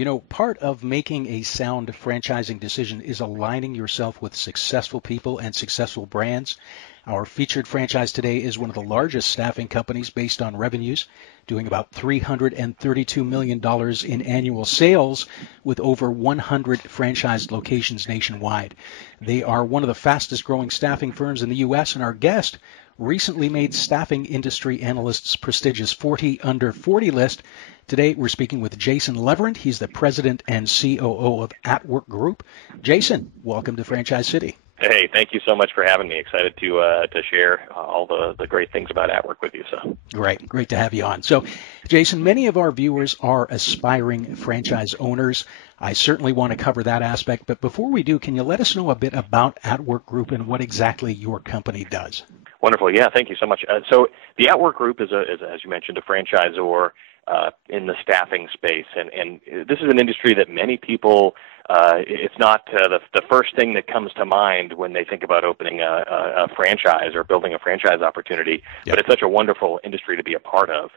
You know, part of making a sound franchising decision is aligning yourself with successful people and successful brands. Our featured franchise today is one of the largest staffing companies based on revenues, doing about $332 million in annual sales with over 100 franchised locations nationwide. They are one of the fastest growing staffing firms in the U.S., and our guest recently made Staffing Industry Analysts' prestigious 40 Under 40 list. Today, we're speaking with Jason Leverant. He's the president and COO of Atwork Group. Jason, welcome to Franchise City. Hey, thank you so much for having me. Excited to share all the great things about Atwork with you. So great to have you on. So, Jason, many of our viewers are aspiring franchise owners. I certainly want to cover that aspect, but before we do, can you let us know a bit about Atwork Group and what exactly your company does? Wonderful. Yeah, thank you so much. So the Atwork Group is, as you mentioned, a franchisor in the staffing space, and this is an industry that many people, it's not the first thing that comes to mind when they think about opening a franchise or building a franchise opportunity, But it's such a wonderful industry to be a part of.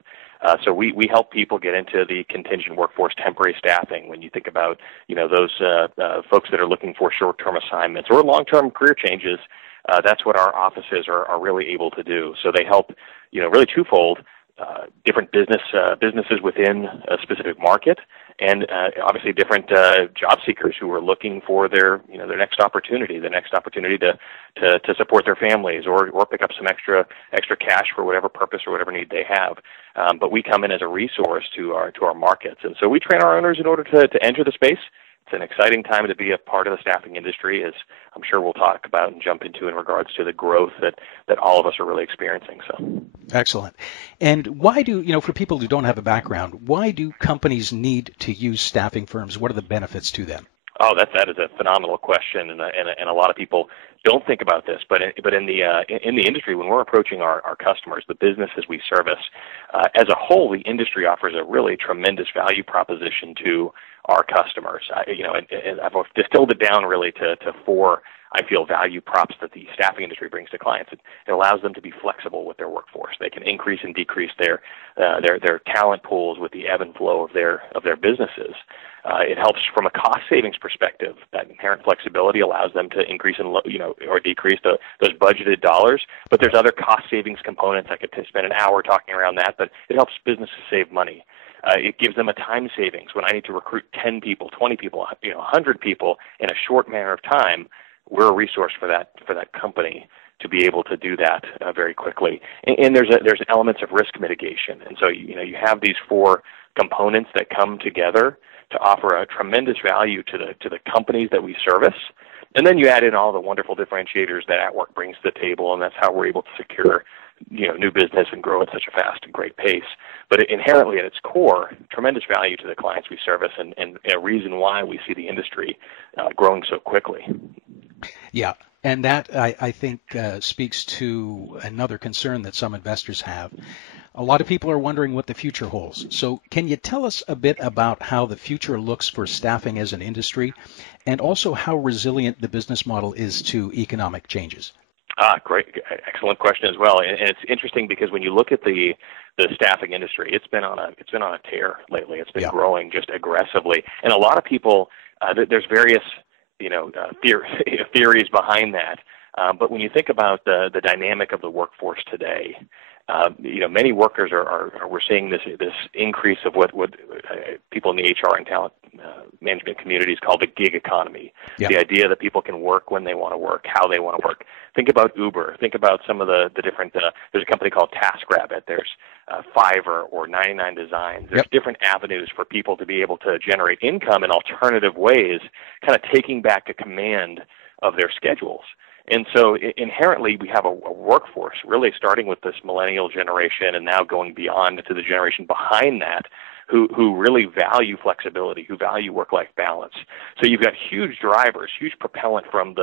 So we help people get into the contingent workforce, temporary staffing. When you think about those folks that are looking for short-term assignments or long-term career changes, that's what our offices are really able to do. So they help, really twofold, different businesses within a specific market, and obviously different job seekers who are looking for their next opportunity, to support their families or pick up some extra cash for whatever purpose or whatever need they have. But we come in as a resource to our markets, and so we train our owners in order to enter the space. It's an exciting time to be a part of the staffing industry, as I'm sure we'll talk about and jump into in regards to the growth that all of us are really experiencing. So, excellent. And why do, for people who don't have a background, why do companies need to use staffing firms? What are the benefits to them? Oh, that is a phenomenal question, and a lot of people don't think about this. But in the industry, when we're approaching our customers, the businesses we service, as a whole, the industry offers a really tremendous value proposition to our customers. And I've distilled it down really to four, I feel, value props that the staffing industry brings to clients. It allows them to be flexible with their workforce. They can increase and decrease their talent pools with the ebb and flow of their businesses. It helps from a cost savings perspective. That inherent flexibility allows them to increase or decrease those budgeted dollars. But there's other cost savings components. I could spend an hour talking around that, but it helps businesses save money. It gives them a time savings. When I need to recruit 10 people, 20 people, 100 people in a short manner of time, we're a resource for that company to be able to do that very quickly. And there's elements of risk mitigation. And so you have these four components that come together to offer a tremendous value to the companies that we service. And then you add in all the wonderful differentiators that Atwork brings to the table, and that's how we're able to secure new business and grow at such a fast and great pace. But inherently at its core, tremendous value to the clients we service, and a reason why we see the industry growing so quickly. Yeah, and that I think speaks to another concern that some investors have. A lot of people are wondering what the future holds. So can you tell us a bit about how the future looks for staffing as an industry, and also how resilient the business model is to economic changes? Great. Excellent question as well. And it's interesting because when you look at the staffing industry, it's been on a tear lately. It's been growing just aggressively. And a lot of people, there's various, theories behind that. But when you think about the dynamic of the workforce today, many workers we're seeing this increase of what people in the HR and talent management communities call the gig economy. Yep. The idea that people can work when they want to work, how they want to work. Think about Uber. Think about some of the different, there's a company called TaskRabbit. There's Fiverr or 99 Designs. There's different avenues for people to be able to generate income in alternative ways, kind of taking back a command of their schedules. And so inherently we have a workforce really starting with this millennial generation and now going beyond to the generation behind that who really value flexibility, who value work-life balance. So you've got huge drivers, huge propellant from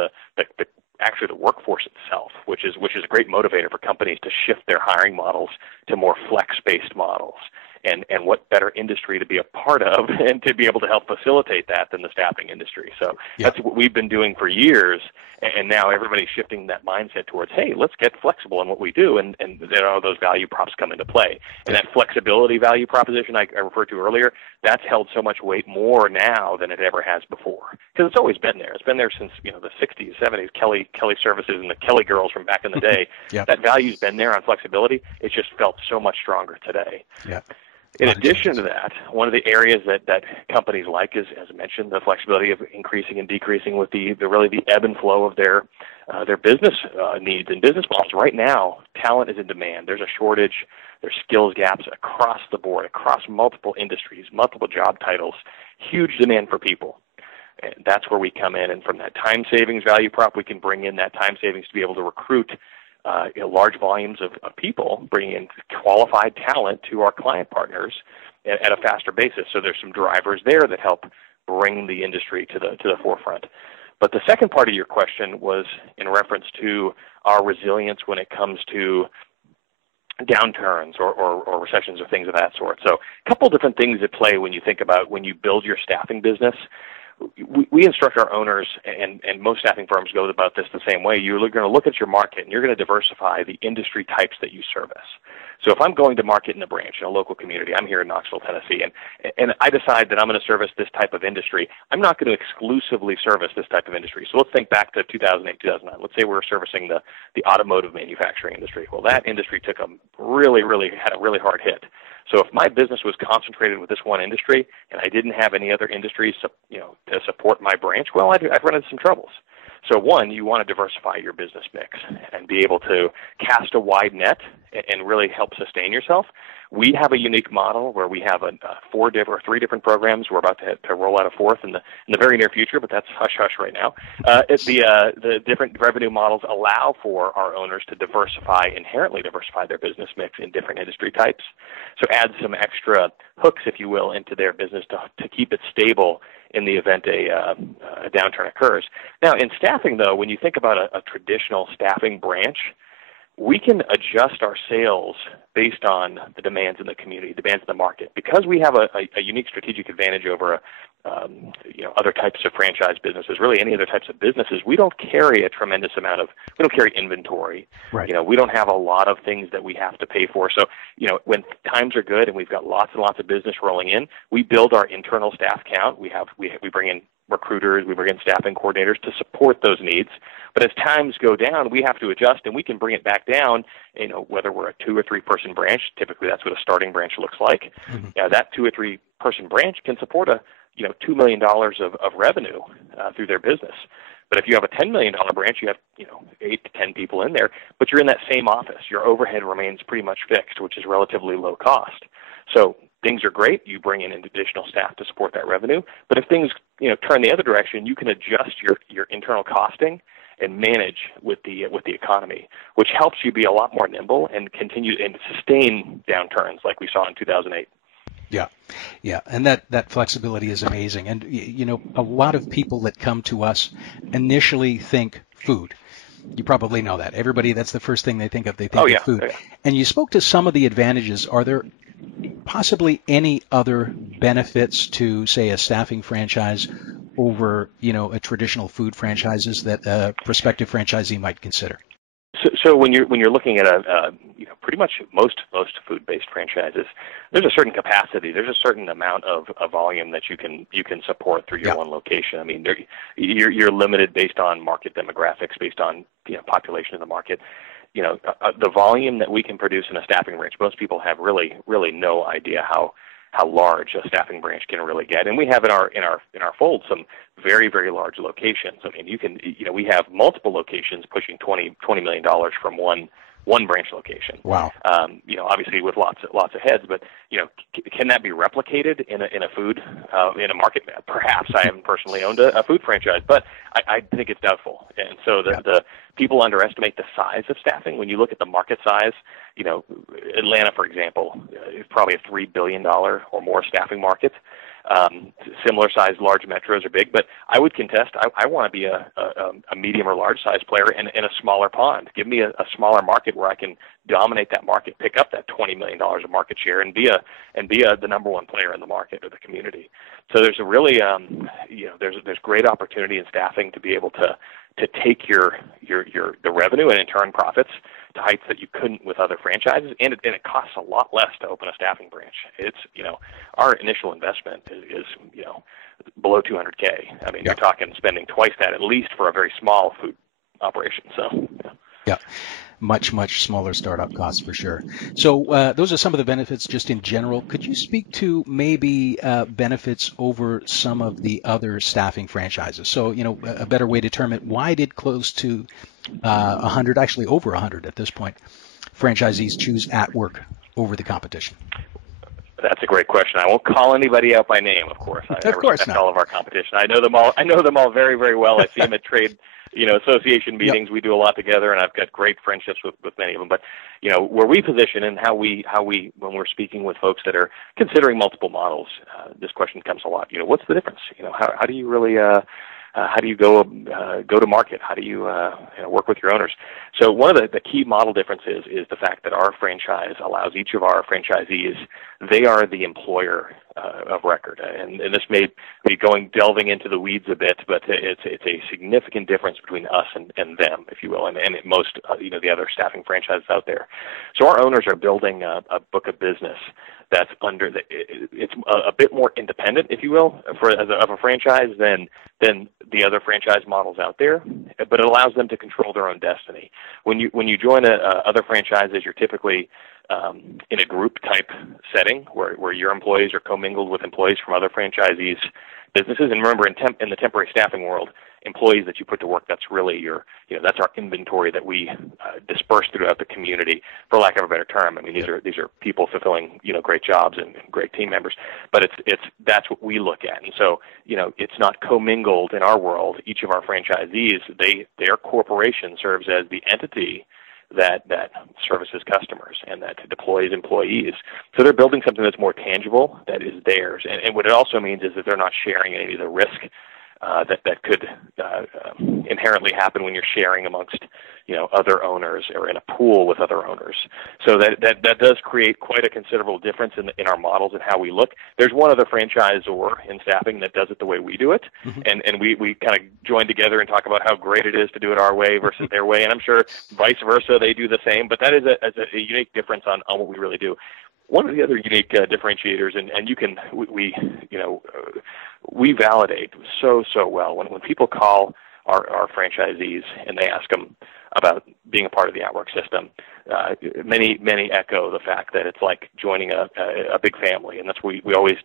actually the workforce itself, which is a great motivator for companies to shift their hiring models to more flex-based models. And what better industry to be a part of and to be able to help facilitate that than the staffing industry. So that's what we've been doing for years, and now everybody's shifting that mindset towards, hey, let's get flexible in what we do, and there are those value props come into play. And that flexibility value proposition I referred to earlier, that's held so much weight more now than it ever has before, because it's always been there. It's been there since the 60s, 70s, Kelly Services and the Kelly girls from back in the day. That value's been there on flexibility. It's just felt so much stronger today. In addition to that, one of the areas that companies like is, as I mentioned, the flexibility of increasing and decreasing with the ebb and flow of their business needs and business models. Right now, talent is in demand. There's a shortage. There's skills gaps across the board, across multiple industries, multiple job titles, huge demand for people. And that's where we come in. And from that time savings value prop, we can bring in that time savings to be able to recruit large volumes of people, bringing in qualified talent to our client partners at a faster basis. So there's some drivers there that help bring the industry to the forefront. But the second part of your question was in reference to our resilience when it comes to downturns or recessions or things of that sort. So a couple of different things at play when you think about when you build your staffing business. We instruct our owners, and most staffing firms go about this the same way. You're going to look at your market, and you're going to diversify the industry types that you service. So if I'm going to market in a branch, in a local community, I'm here in Knoxville, Tennessee, and I decide that I'm going to service this type of industry, I'm not going to exclusively service this type of industry. So let's think back to 2008, 2009. Let's say we're servicing the automotive manufacturing industry. Well, that industry had a really hard hit. So if my business was concentrated with this one industry and I didn't have any other industries to support my branch, well, I'd run into some troubles. So one, you want to diversify your business mix and be able to cast a wide net and really help sustain yourself. We have a unique model where we have three different programs. We're about to roll out a fourth in the very near future, but that's hush-hush right now. The different revenue models allow for our owners to inherently diversify their business mix in different industry types. So add some extra hooks, if you will, into their business to keep it stable in the event a downturn occurs. Now, in staffing, though, when you think about a traditional staffing branch, we can adjust our sales based on the demands in the community, demands in the market. Because we have a unique strategic advantage over other types of franchise businesses, really any other types of businesses, we don't carry we don't carry inventory. Right. We don't have a lot of things that we have to pay for. So, when times are good and we've got lots and lots of business rolling in, we build our internal staff count. We bring in recruiters, we bring in staffing coordinators to support those needs. But as times go down, we have to adjust, and we can bring it back down, whether we're a 2 or 3 person branch. Typically, that's what a starting branch looks like. Mm-hmm. That 2 or 3 person branch can support $2 million of revenue through their business. But if you have a $10 million branch, you have 8 to 10 people in there, but you're in that same office. Your overhead remains pretty much fixed, which is relatively low cost. So things are great. You bring in additional staff to support that revenue. But if things turn the other direction, you can adjust your internal costing and manage with the economy, which helps you be a lot more nimble and continue and sustain downturns like we saw in 2008. Yeah, and that flexibility is amazing. And a lot of people that come to us initially think food. You probably know that. Everybody, that's the first thing they think of. They think of food. Oh, yeah. And you spoke to some of the advantages. Are there possibly any other benefits to, say, a staffing franchise over, a traditional food franchises that a prospective franchisee might consider? So when you're looking at pretty much most food-based franchises, there's a certain capacity. There's a certain amount of volume that you can support through your one location. I mean, you're limited based on market demographics, based on population of the market. The volume that we can produce in a staffing branch, most people have really no idea how large a staffing branch can really get. And we have in our fold some very, very large locations. I mean, we have multiple locations pushing $20 million from one branch location. Wow. Obviously with lots of heads, but can that be replicated in a food in a market? Perhaps. I haven't personally owned a food franchise, but I think it's doubtful. And so the people underestimate the size of staffing. When you look at the market size, Atlanta, for example, is probably a $3 billion or more staffing market. Similar sized large metros are big, but I would contest I want to be a medium or large size player in a smaller pond. Give me a smaller market where I can dominate that market, pick up that $20 million of market share, and be the number one player in the market or the community. So there's a really there's great opportunity in staffing to be able to take the revenue and in turn profits to heights that you couldn't with other franchises, and it costs a lot less to open a staffing branch. It's our initial investment is below $200K. I mean, you're talking spending twice that at least for a very small food operation. So yeah. Much smaller startup costs for sure. So those are some of the benefits just in general. Could you speak to maybe benefits over some of the other staffing franchises? So, a better way to term it, why did close to 100, actually over 100 at this point, franchisees choose Atwork over the competition? That's a great question. I won't call anybody out by name, of course. I respect all of our competition. I know them all very, very well. I see them at trade association meetings. Yep. We do a lot together, and I've got great friendships with many of them. But where we position and how we when we're speaking with folks that are considering multiple models, this question comes a lot. What's the difference? How do you really how do you go to market? How do you work with your owners? So one of the key model differences is the fact that our franchise allows each of our franchisees, they are the employer of record. And this may be delving into the weeds a bit, but it's a significant difference between us and them, if you will, and most the other staffing franchises out there. So our owners are building a book of business that's it's a bit more independent, if you will, of a franchise than the other franchise models out there, but it allows them to control their own destiny. When you join other franchises, you're typically in a group type setting where your employees are commingled with employees from other franchisees' businesses. And remember, in the temporary staffing world, employees that you put to work, that's really that's our inventory that we disperse throughout the community, for lack of a better term. I mean, these are people fulfilling great jobs and great team members, but that's what we look at. And so it's not commingled in our world. Each of our franchisees, their corporation serves as the entity that services customers and that deploys employees. So they're building something that's more tangible, that is theirs. And what it also means is that they're not sharing any of the risk that could inherently happen when you're sharing amongst other owners or in a pool with other owners. So that does create quite a considerable difference in our models and how we look. There's one other franchisor in staffing that does it the way we do it, and we kind of join together and talk about how great it is to do it our way versus their way. And I'm sure vice versa, they do the same. But that is a unique difference on what we really do. One of the other unique differentiators, and we validate so well when people call our franchisees and they ask them about being a part of the Atwork system. Many echo the fact that it's like joining a big family, and that's we always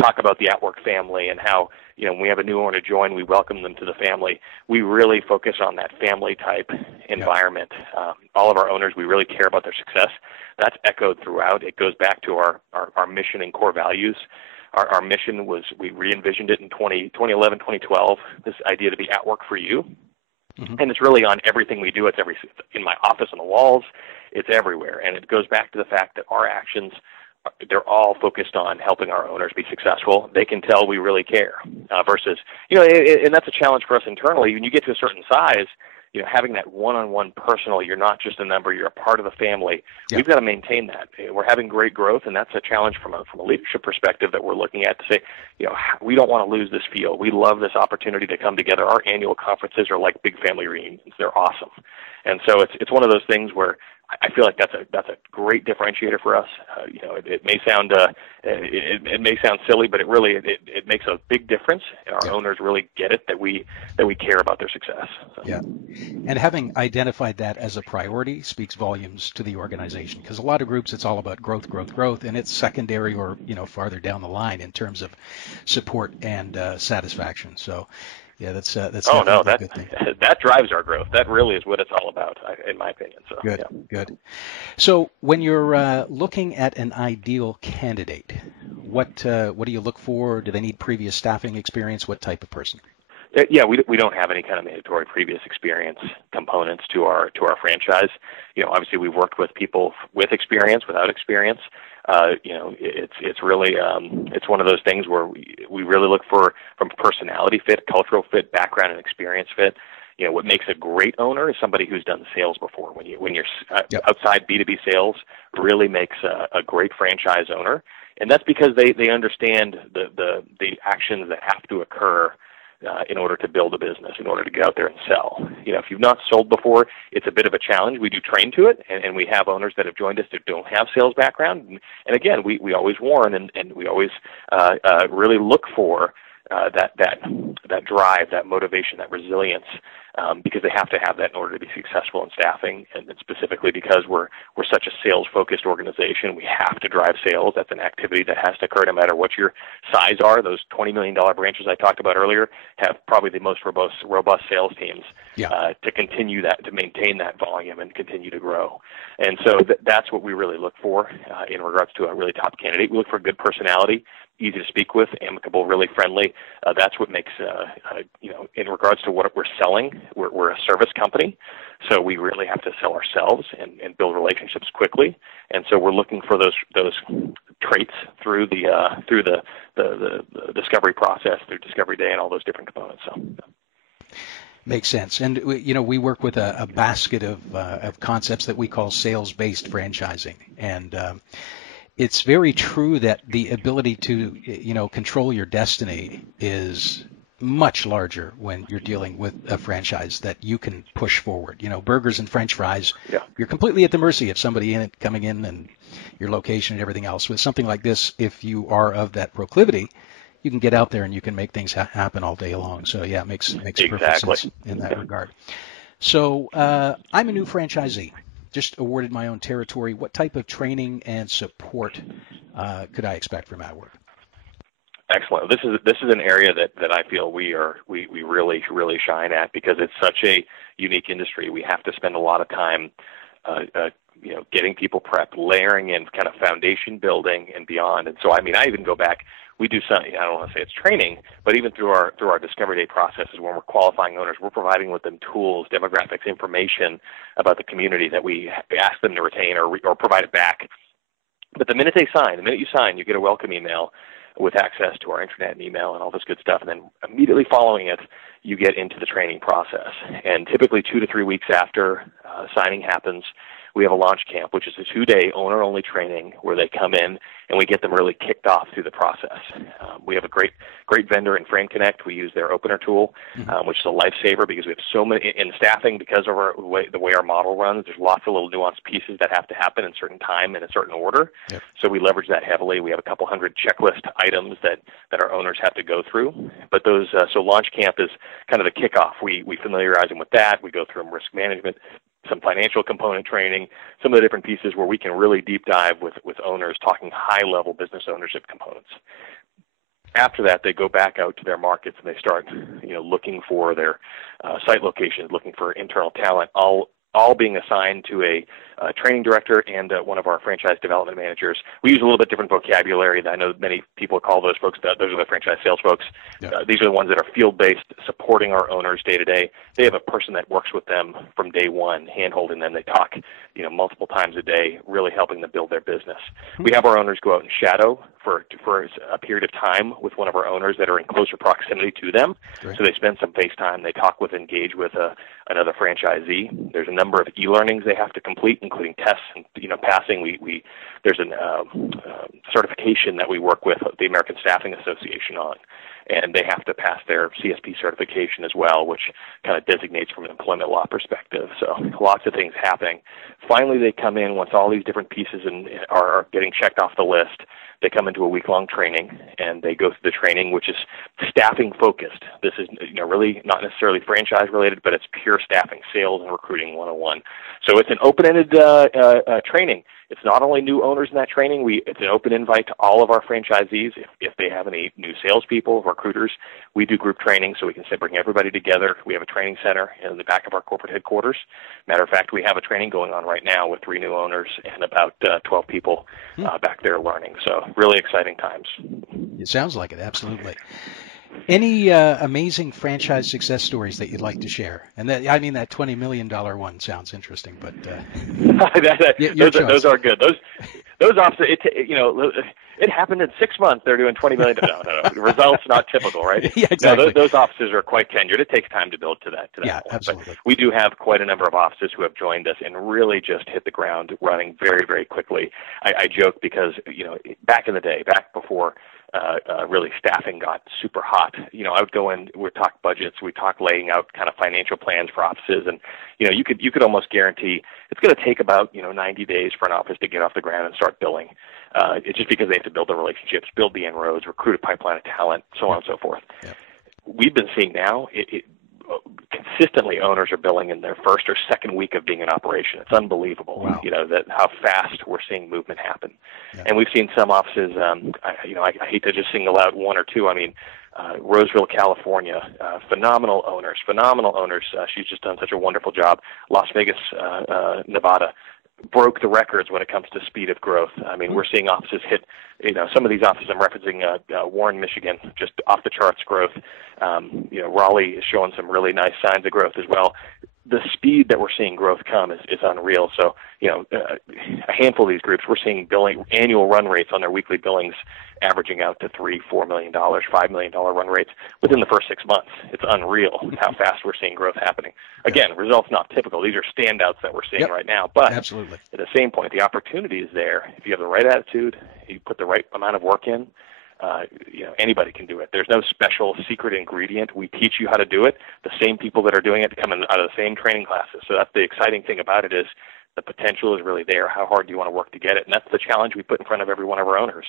talk about the Atwork family and how when we have a new owner join, we welcome them to the family. We really focus on that family type environment. All of our owners, we really care about their success. That's echoed throughout. It goes back to our mission and core values. Our mission was, we re-envisioned it in 2011, 2012, this idea to be at work for you. And it's really on everything we do. It's in my office on the walls. It's everywhere. And it goes back to the fact that our actions, they're all focused on helping our owners be successful. They can tell we really care versus, and that's a challenge for us internally. When you get to a certain size, having that one-on-one personal, you're not just a number, you're a part of the family. Yeah. We've got to maintain that. We're having great growth, and that's a challenge from a leadership perspective that we're looking at to say, we don't want to lose this feel. We love this opportunity to come together. Our annual conferences are like big family reunions. They're awesome. And so it's one of those things where I feel like that's a great differentiator for us. It may sound it may sound silly, but it makes a big difference. And our owners really get it that we care about their success. So. Yeah, and having identified that as a priority speaks volumes to the organization, because a lot of groups it's all about growth, and it's secondary or farther down the line in terms of support and satisfaction. So. Yeah, that's a good thing. That drives our growth. That really is what it's all about, in my opinion. So good. So when you're looking at an ideal candidate, what do you look for? Do they need previous staffing experience? What type of person? Yeah, we don't have any kind of mandatory previous experience components to our franchise. Obviously we've worked with people with experience, without experience. It's really it's one of those things where we really look for from personality fit, cultural fit, background and experience fit. What makes a great owner is somebody who's done sales before. When you're Yep. outside B2B sales, really makes a great franchise owner, and that's because they understand the actions that have to occur in order to build a business, in order to get out there and sell. If you've not sold before, it's a bit of a challenge. We do train to it, and we have owners that have joined us that don't have sales background. And again, we always warn and we always really look for that drive, that motivation, that resilience, because they have to have that in order to be successful in staffing, and specifically because we're such a sales-focused organization, we have to drive sales. That's an activity that has to occur no matter what your size are. Those $20 million branches I talked about earlier have probably the most robust sales teams to continue that, to maintain that volume and continue to grow. And so that's what we really look for in regards to a really top candidate. We look for good personality, easy to speak with, amicable, really friendly. That's what makes, in regards to what we're selling, we're a service company, so we really have to sell ourselves and build relationships quickly. And so we're looking for those traits through the discovery process, through discovery day, and all those different components. So. Makes sense. And we work with a basket of concepts that we call sales-based franchising, and it's very true that the ability to control your destiny is much larger when you're dealing with a franchise that you can push forward. Burgers and French fries, you're completely at the mercy of somebody in it coming in and your location and everything else. With something like this, if you are of that proclivity, you can get out there and you can make things happen all day long. So yeah, it makes perfect sense in that regard. So I'm a new franchisee, just awarded my own territory. What type of training and support could I expect from Atwork? Excellent. This is an area that I feel we really shine at, because it's such a unique industry. We have to spend a lot of time getting people prepped, layering in kind of foundation building and beyond. And so I even go back. We do some, I don't want to say it's training, but even through our discovery day processes, when we're qualifying owners, we're providing with them tools, demographics, information about the community that we ask them to retain or provide it back. But the minute you sign, you get a welcome email with access to our intranet and email and all this good stuff. And then immediately following it, you get into the training process. And typically 2 to 3 weeks after signing happens, we have a launch camp, which is a 2-day owner-only training where they come in and we get them really kicked off through the process. We have a great vendor in Frame Connect. We use their opener tool, which is a lifesaver, because we have so many in staffing, because of the way our model runs. There's lots of little nuanced pieces that have to happen in a certain time in a certain order. Yep. So we leverage that heavily. We have a couple hundred checklist items that our owners have to go through. But those so launch camp is kind of the kickoff. We familiarize them with that. We go through risk management, some financial component training, some of the different pieces where we can really deep dive with owners, talking high-level business ownership components. After that, they go back out to their markets and they start, looking for their site locations, looking for internal talent, all being assigned to a training director and one of our franchise development managers. We use a little bit different vocabulary. I know many people call those folks, those are the franchise sales folks. Yeah. These are the ones that are field-based, supporting our owners day to day. They have a person that works with them from day one, hand-holding them. They talk, multiple times a day, really helping them build their business. Mm-hmm. We have our owners go out and shadow for a period of time with one of our owners that are in closer proximity to them. Great. So they spend some face time. They engage with another franchisee. There's a number of e-learnings they have to complete, including tests and passing. There's a certification that we work with the American Staffing Association on, and they have to pass their CSP certification as well, which kind of designates from an employment law perspective. So lots of things happening. Finally, they come in once all these different pieces are getting checked off the list. They come into a week-long training, and they go through the training, which is staffing-focused. This is really not necessarily franchise-related, but it's pure staffing, sales, and recruiting 101. So it's an open-ended training. It's not only new owners in that training. It's an open invite to all of our franchisees. If they have any new salespeople, recruiters, we do group training, so we can bring everybody together. We have a training center in the back of our corporate headquarters. Matter of fact, we have a training going on right now with 3 new owners and about 12 people back there learning. So really exciting times. It sounds like it, absolutely. Any amazing franchise success stories that you'd like to share? And that, I mean, that $20 million one sounds interesting, but your choice. Those are good. Those offices, it happened in 6 months. They're doing $20 million. No. Results not typical, right? Yeah, exactly. No, those offices are quite tenured. It takes time to build to that. Yeah, point. absolutely. But we do have quite a number of offices who have joined us and really just hit the ground running very, very quickly. I joke because, back in the day, back before really staffing got super hot, I would go in, we'd talk budgets, we'd talk laying out kind of financial plans for offices, and you could almost guarantee it's going to take about 90 days for an office to get off the ground and start billing. It's just because they have to build the relationships, build the inroads, recruit a pipeline of talent, so on and so forth. Yep. We've been seeing now consistently owners are billing in their first or second week of being in operation. It's unbelievable, wow. That how fast we're seeing movement happen. Yeah. And we've seen some offices, I hate to just single out one or two. I mean, Roseville, California, phenomenal owners. She's just done such a wonderful job. Las Vegas, Nevada, broke the records when it comes to speed of growth. I mean, we're seeing offices hit, some of these offices, I'm referencing Warren, Michigan, just off the charts growth. Raleigh is showing some really nice signs of growth as well. The speed that we're seeing growth come is unreal. So, a handful of these groups, we're seeing annual run rates on their weekly billings averaging out to $3-4 million, $5 million run rates within the first 6 months. It's unreal how fast we're seeing growth happening. Again, results not typical. These are standouts that we're seeing right now. But absolutely. At the same point, the opportunity is there. If you have the right attitude, you put the right amount of work in, anybody can do it. There's no special secret ingredient. We teach you how to do it. The same people that are doing it come out of the same training classes. So that's the exciting thing about it is the potential is really there. How hard do you want to work to get it? And that's the challenge we put in front of every one of our owners.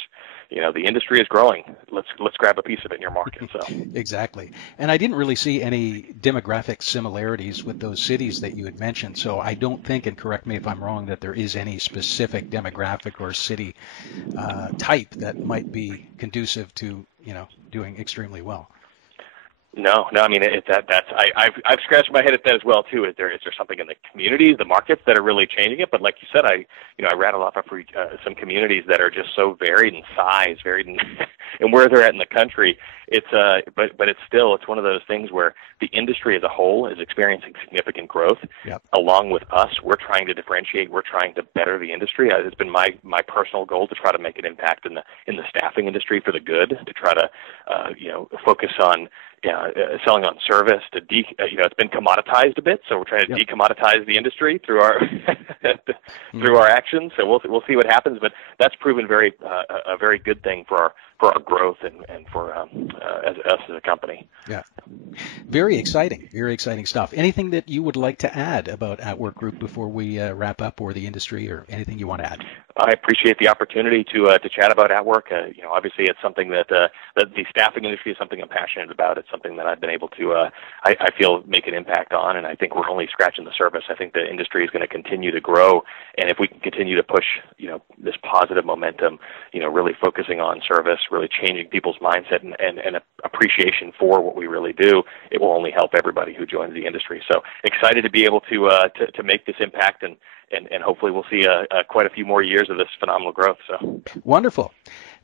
The industry is growing. Let's grab a piece of it in your market. So exactly. And I didn't really see any demographic similarities with those cities that you had mentioned. So I don't think, and correct me if I'm wrong, that there is any specific demographic or city type that might be conducive to doing extremely well. No. I mean, I've scratched my head at that as well too. Is there something in the communities, the markets that are really changing it? But like you said, I rattle off some communities that are just so varied in size, varied in and where they're at in the country. But it's one of those things where the industry as a whole is experiencing significant growth. Yep. Along with us, we're trying to differentiate. We're trying to better the industry. It's been my personal goal to try to make an impact in the staffing industry for the good. To try to focus on selling on service. It's been commoditized a bit, so we're trying to decommoditize the industry through our through our actions. So we'll see what happens, but that's proven a very good thing for our growth and for us as a company. Yeah, very exciting stuff. Anything that you would like to add about Atwork Group before we wrap up, or the industry, or anything you want to add? I appreciate the opportunity to chat about Atwork. Obviously, it's something that the staffing industry is something I'm passionate about. It's something that I've been able to, I feel, make an impact on, and I think we're only scratching the surface. I think the industry is going to continue to grow, and if we can continue to push, this positive momentum, really focusing on service, really changing people's mindset and appreciation for what we really do, it will only help everybody who joins the industry. So excited to be able to make this impact, and hopefully we'll see quite a few more years of this phenomenal growth. So wonderful.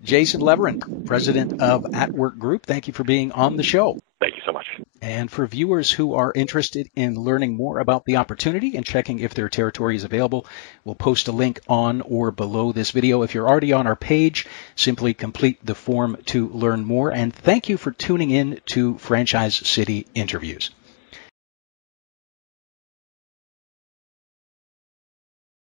Jason Leverant, president of Atwork Group, thank you for being on the show. Thank you so much. And for viewers who are interested in learning more about the opportunity and checking if their territory is available, we'll post a link on or below this video. If you're already on our page, simply complete the form to learn more. And thank you for tuning in to Franchise City Interviews.